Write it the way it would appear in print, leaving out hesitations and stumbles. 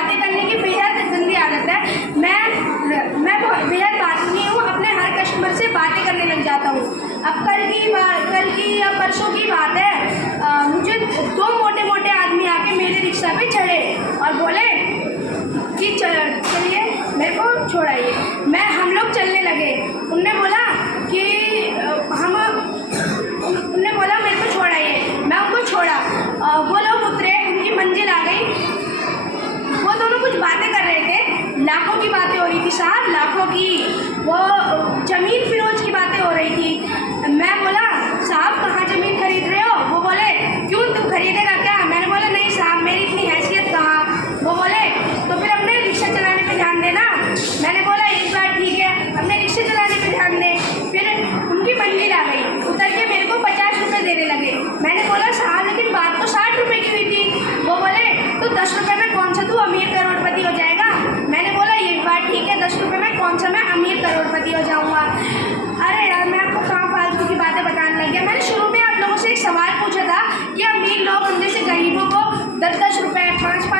बातें करने की बेहद गंदी आदत है। मैं बेहद बातूनी हूँ, अपने हर कस्टमर से बातें करने लग जाता हूँ। अब कल की या परसों की बात है, मुझे 2 मोटे मोटे आदमी आके मेरे रिक्शा पे चढ़े और बोले कि चलिए मेरे को छोड़ाइए। हम लोग चलने लगे। उनने बोला मेरे को छोड़ाइए। मैं उनको छोड़ा। वो लोग उतरे, उनकी मंजिल आ गई। वो दोनों कुछ बातें कर रहे थे, लाखों की बातें हो रही थी साहब, लाखों की। वो ज़मीन फिरोज की बातें हो रही थी। मैं बोला साहब कहाँ ज़मीन खरीद रहे हो? वो बोले क्यों, तुम खरीदेगा क्या? मैंने बोला नहीं साहब, मेरी इतनी हैसियत कहाँ। वो बोले तो फिर अपने रिक्शा चलाने पे ध्यान देना। मैंने बोला एक बार ठीक है, अपने रिक्शा चलाने पे ध्यान दे। फिर उनकी मंजिल आ गई, उतर के मेरे को 50 रुपये देने लगे। मैंने बोला साहब लेकिन बात तो 60 रुपये की हुई थी। वो बोले तो 10 रुपये में कौन सा तू अमीर करोड़पति हो जाएगा? मैंने बोला एक बार ठीक है, 10 रुपये में कौन सा मैं अमीर करोड़पति हो जाऊँगा। अरे यार मैं आपको कहाँ फालतू की बातें बताने लग गया। मैंने शुरू में आप लोगों से एक सवाल पूछा था कि अमीर लोग उनमें से गरीबों को 10-10 रुपये, 5-5